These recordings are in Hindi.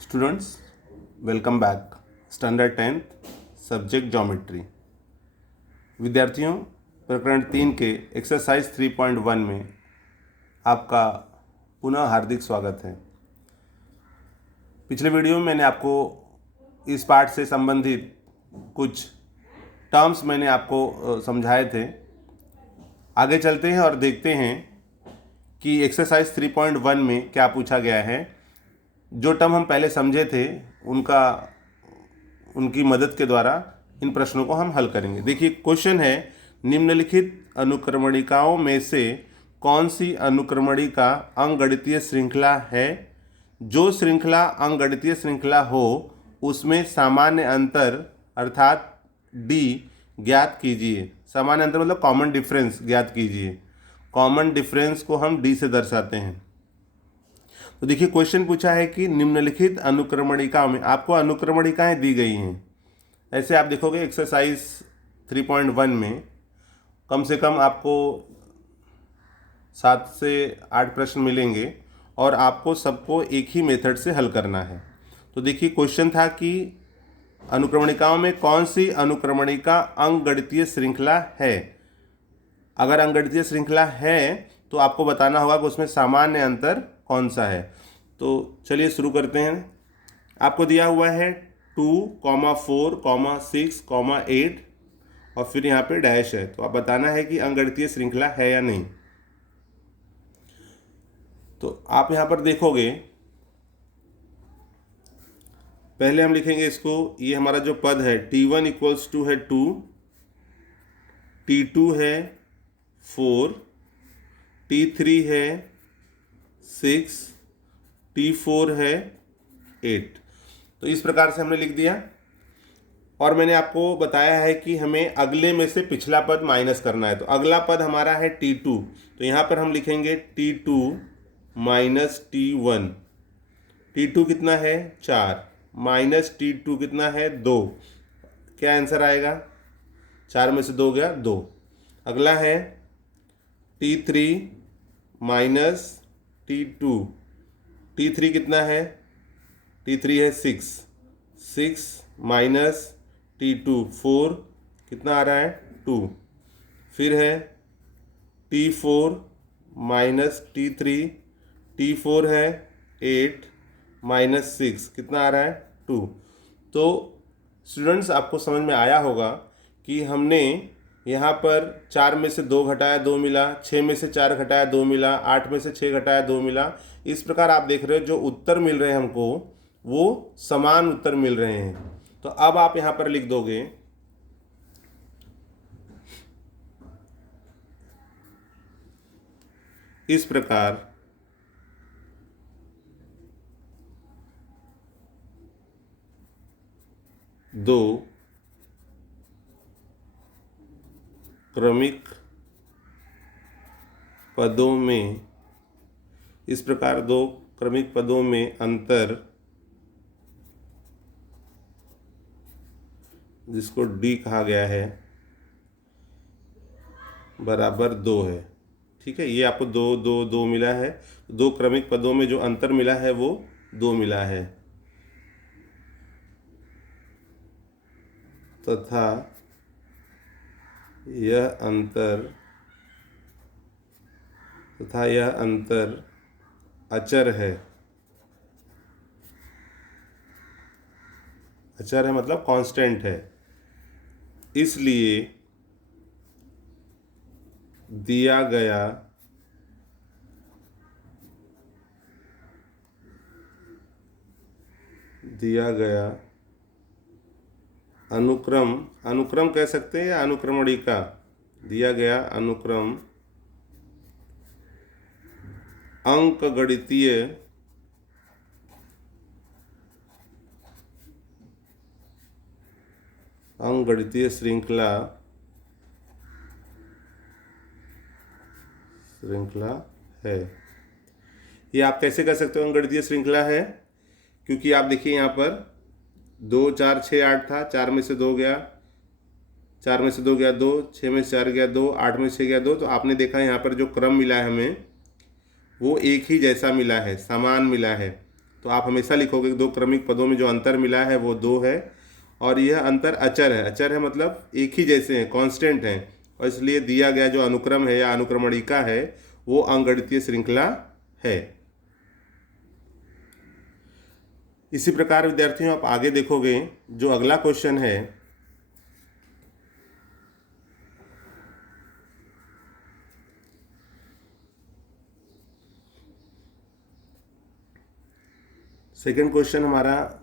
Students, welcome back. Standard 10th subject geometry. विद्यार्थियों, प्रकरण 3 के एक्सरसाइज 3.1 में आपका पुनः हार्दिक स्वागत है। पिछले वीडियो में मैंने आपको इस पाठ से संबंधित कुछ टर्म्स मैंने आपको समझाए थे। आगे चलते हैं और देखते हैं कि एक्सरसाइज 3.1 में क्या पूछा गया है। जो टर्म हम पहले समझे थे उनकी मदद के द्वारा इन प्रश्नों को हम हल करेंगे। देखिए, क्वेश्चन है, निम्नलिखित अनुक्रमणिकाओं में से कौन सी अनुक्रमणिका अंकगणितीय श्रृंखला है? जो श्रृंखला अंकगणितीय श्रृंखला हो उसमें सामान्य अंतर अर्थात डी ज्ञात कीजिए। सामान्य अंतर मतलब कॉमन डिफरेंस ज्ञात कीजिए। कॉमन डिफरेंस को हम डी से दर्शाते हैं। तो देखिए, क्वेश्चन पूछा है कि निम्नलिखित अनुक्रमणिकाओं में, आपको अनुक्रमणिकाएं दी गई हैं। ऐसे आप देखोगे एक्सरसाइज 3.1 में कम से कम आपको 7 से 8 प्रश्न मिलेंगे और आपको सबको एक ही मेथड से हल करना है। तो देखिए, क्वेश्चन था कि अनुक्रमणिकाओं में कौन सी अनुक्रमणिका अंकगणितीय श्रृंखला है। अगर अंकगणितीय श्रृंखला है तो आपको बताना होगा कि उसमें सामान्य अंतर कौन सा है। तो चलिए शुरू करते हैं। आपको दिया हुआ है 2, 4, 6, 8 और फिर यहाँ पे डैश है। तो आप बताना है कि अंकगणितीय श्रृंखला है या नहीं। तो आप यहाँ पर देखोगे, पहले हम लिखेंगे इसको। ये हमारा जो पद है T1 इक्वल्स टू है 2, T2 है 4, T3 है 6, T4 है 8। तो इस प्रकार से हमने लिख दिया। और मैंने आपको बताया है कि हमें अगले में से पिछला पद माइनस करना है। तो अगला पद हमारा है T2। तो यहाँ पर हम लिखेंगे T2 माइनस T1। T2 कितना है 4, माइनस T2 कितना है 2। क्या आंसर आएगा? 4 में से 2 गया 2। अगला है T3 माइनस T2। T3 कितना है? T3 है 6, 6 माइनस T2 4, कितना आ रहा है 2। फिर है T4 माइनस T3, T4 है 8 माइनस 6, कितना आ रहा है 2। तो स्टूडेंट्स, आपको समझ में आया होगा कि हमने यहाँ पर 4 में से 2 घटाया 2 मिला, 6 में से 4 घटाया 2 मिला, 8 में से 6 घटाया 2 मिला। इस प्रकार आप देख रहे हो जो उत्तर मिल रहे हैं हमको वो समान उत्तर मिल रहे हैं। तो अब आप यहाँ पर लिख दोगे इस प्रकार, दो क्रमिक पदों में, इस प्रकार दो क्रमिक पदों में अंतर, जिसको डी कहा गया है, बराबर 2 है। ठीक है, ये आपको 2 2 2 मिला है। दो क्रमिक पदों में जो अंतर मिला है वो 2 मिला है। तथा यह अंतर अचर है। अचर है मतलब कांस्टेंट है। इसलिए दिया गया अनुक्रम कह सकते हैं या अनुक्रमणिका, दिया गया अनुक्रम अंकगणितीय श्रृंखला है। ये आप कैसे कर सकते हो अंकगणितीय श्रृंखला है? क्योंकि आप देखिए यहाँ पर 2 4 6 8 था, 4 में से 2 गया, 4 में से 2 गया 2, 6 में से 4 गया 2, 8 में से 6 गया 2। तो आपने देखा यहाँ पर जो क्रम मिला है हमें वो एक ही जैसा मिला है, समान मिला है। तो तो आप हमेशा लिखोगे कि दो क्रमिक पदों में जो अंतर मिला है वो 2 है, और यह अंतर अचर है। अचर है मतलब एक ही जैसे हैं, कांस्टेंट हैं, और इसलिए दिया गया जो अनुक्रम है या अनुक्रमणिका है वो अंकगणितीय श्रृंखला है। इसी प्रकार विद्यार्थियों आप आगे देखोगे जो अगला क्वेश्चन है, सेकंड क्वेश्चन हमारा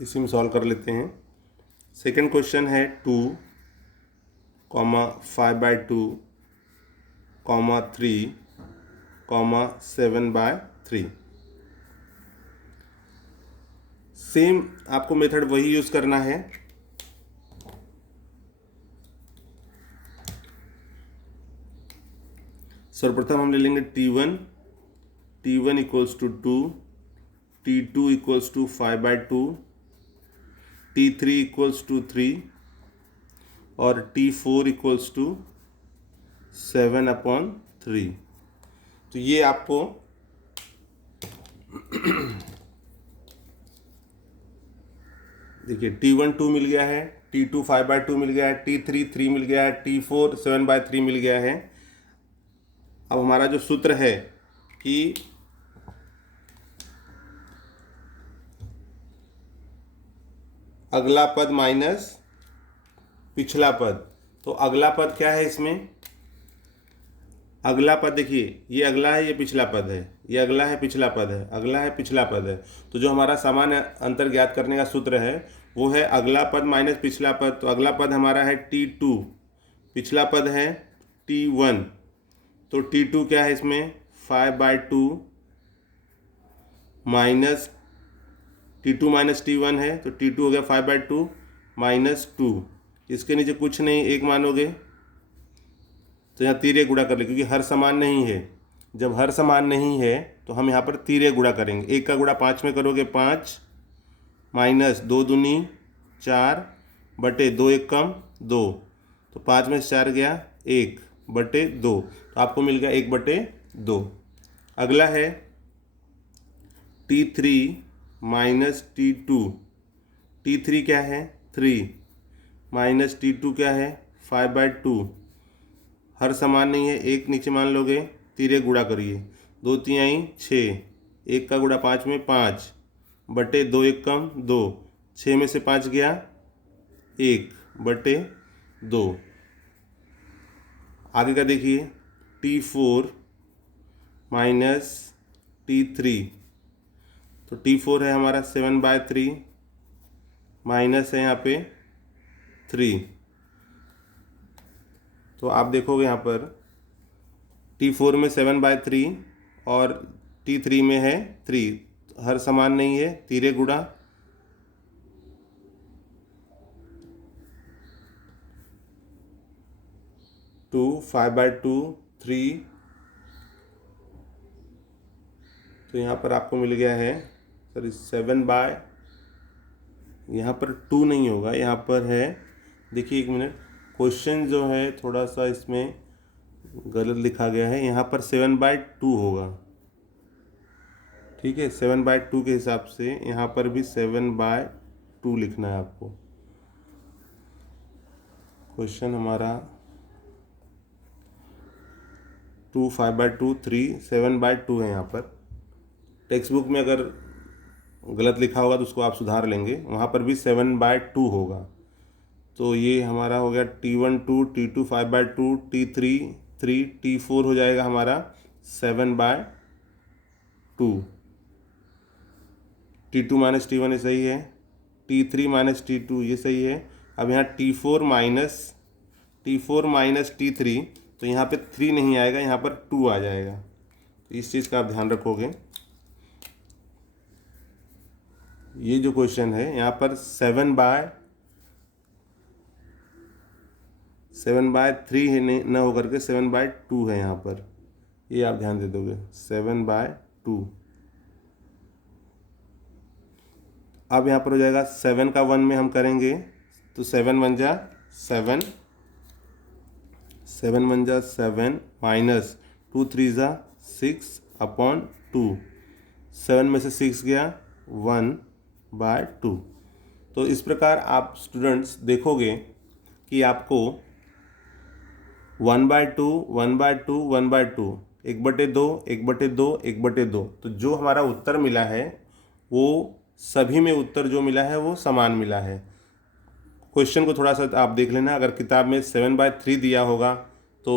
इसी में सॉल्व कर लेते हैं। सेकंड क्वेश्चन है 2, 5/2, 3, 7/3। सेम आपको मेथड वही यूज करना है। सर्वप्रथम हम ले लेंगे T1 equals to 2, T2 equals to 5/2, T3 equals to 3 और T4 इक्वल्स टू 7/3। तो ये आपको देखिए T1 2 मिल गया है, T2 5/2 मिल गया है, T3 3 मिल गया है, T4 7/3 मिल गया है। अब हमारा जो सूत्र है कि अगला पद माइनस पिछला पद, तो अगला पद क्या है इसमें? अगला पद देखिए, ये अगला है, ये पिछला पद है, ये अगला है, पिछला पद है, अगला है, पिछला पद है। तो जो हमारा सामान्य अंतर ज्ञात करने का सूत्र है वो है अगला पद माइनस पिछला पद। तो अगला पद हमारा है T2, पिछला पद है T1। तो T2 क्या है इसमें? 5/2 माइनस T2 माइनस T1 है, तो T2 हो गया 5/2 माइनस 2। इसके नीचे कुछ नहीं, एक मानोगे तो यहाँ तीरे गुणा कर ले, क्योंकि हर समान नहीं है। जब हर समान नहीं है तो हम यहाँ पर तीरे गुणा करेंगे। 1 का गुणा 5 में करोगे 5 माइनस 2 दूनी 4 बटे 2 1 कम 2, तो 5 में से 4 गया 1 बटे 2, तो आपको मिल गया 1/2। अगला है T3 माइनस T2। T3 क्या है? 3 माइनस T2 क्या है? 5/2। हर समान नहीं है, एक नीचे मान लोगे, तीरे गुणा करिए, 2 तिहाई 6, 1 का गुणा 5 में 5 बटे 2 1 कम 2, 6 में से 5 गया 1 बटे 2। आगे का देखिए T4 माइनस T3। तो T4 है हमारा 7/3 माइनस है यहाँ पे 3। तो आप देखोगे यहाँ पर T4 में 7/3 और T3 में है 3, हर समान नहीं है, तीरे गुणा, टू 5/2 3। तो यहाँ पर आपको मिल गया है सॉरी 7/, यहाँ पर 2 नहीं होगा, यहाँ पर है, देखिए 1 मिनट, क्वेश्चन जो है थोड़ा सा इसमें गलत लिखा गया है, यहाँ पर 7/2 होगा। ठीक है, 7/2 के हिसाब से यहाँ पर भी 7/2 लिखना है आपको। क्वेश्चन हमारा 2 5/2 3 7/2 है। यहाँ पर टेक्स्ट बुक में अगर गलत लिखा होगा तो उसको आप सुधार लेंगे, वहाँ पर भी 7/2 होगा। तो ये हमारा हो गया T1 2, T2 5/2, T3 3, T4 हो जाएगा हमारा 7/2। T2 माइनस T1 ये सही है, T3 माइनस T2 ये सही है। अब यहाँ T4 माइनस T3, तो यहाँ पे 3 नहीं आएगा, यहाँ पर 2 आ जाएगा। तो इस चीज़ का आप ध्यान रखोगे। ये जो क्वेश्चन है यहाँ पर 7/3 है, न होकर के 7/2 है यहाँ पर, ये आप ध्यान दे दोगे 7/2। अब यहाँ पर हो जाएगा 7 का 1 में हम करेंगे तो 7 1 जा 7, 7 1 जा 7 माइनस 2 3 जा 6/2, 7 में से 6 गया 1/2। तो इस प्रकार आप स्टूडेंट्स देखोगे कि आपको 1/2 1/2 1/2 1/2 1/2 1/2, तो जो हमारा उत्तर मिला है वो सभी में उत्तर जो मिला है वो समान मिला है। क्वेश्चन को थोड़ा सा आप देख लेना, अगर किताब में 7/3 दिया होगा तो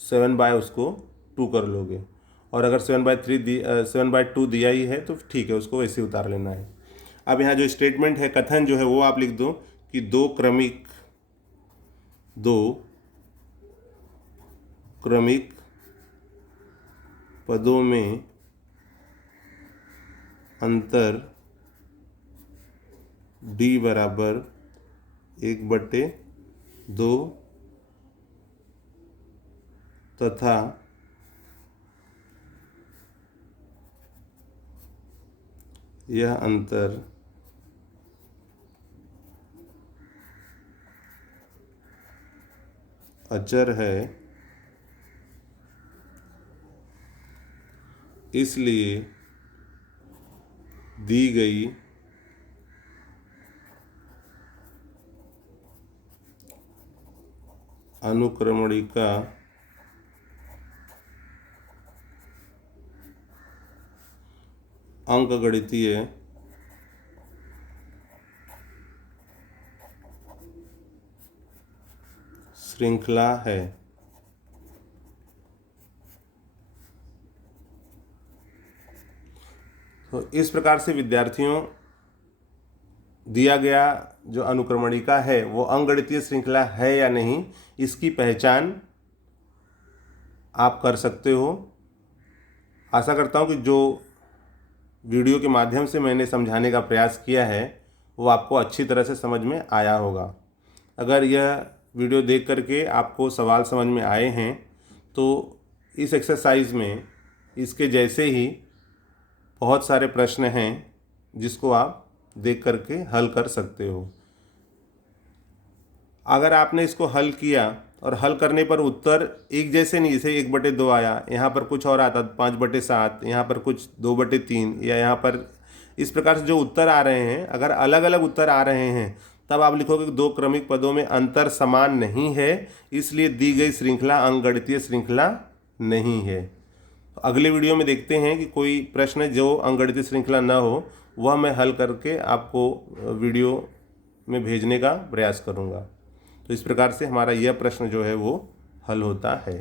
7/2 कर लोगे, और अगर 7/2 दिया ही है तो ठीक है, उसको वैसे उतार लेना है। अब यहाँ जो स्टेटमेंट है, कथन जो है वो आप लिख दो कि दो क्रमिक पदों में अंतर d बराबर 1/2 तथा यह अंतर अचर है, इसलिए दी गई अनुक्रमणिका अंकगणितीय श्रृंखला है। तो इस प्रकार से विद्यार्थियों, दिया गया जो अनुक्रमणिका है वो अंकगणितीय श्रृंखला है या नहीं, इसकी पहचान आप कर सकते हो। आशा करता हूँ कि जो वीडियो के माध्यम से मैंने समझाने का प्रयास किया है वो आपको अच्छी तरह से समझ में आया होगा। अगर यह वीडियो देख करके आपको सवाल समझ में आए हैं तो इस एक्सरसाइज में इसके जैसे ही बहुत सारे प्रश्न हैं जिसको आप देख करके हल कर सकते हो। अगर आपने इसको हल किया और हल करने पर उत्तर एक जैसे नहीं, जैसे 1/2 आया, यहाँ पर कुछ और आता 5/7, यहाँ पर कुछ 2/3, या यहाँ पर इस प्रकार से जो उत्तर आ रहे हैं, अगर अलग अलग उत्तर आ रहे हैं तब आप लिखोगे कि दो क्रमिक पदों में अंतर समान नहीं है, इसलिए दी गई श्रृंखला अंकगणितीय श्रृंखला नहीं है। तो अगले वीडियो में देखते हैं कि कोई प्रश्न जो अंकगणितीय श्रृंखला न हो वह मैं हल करके आपको वीडियो में भेजने का प्रयास करूँगा। तो इस प्रकार से हमारा यह प्रश्न जो है वो हल होता है।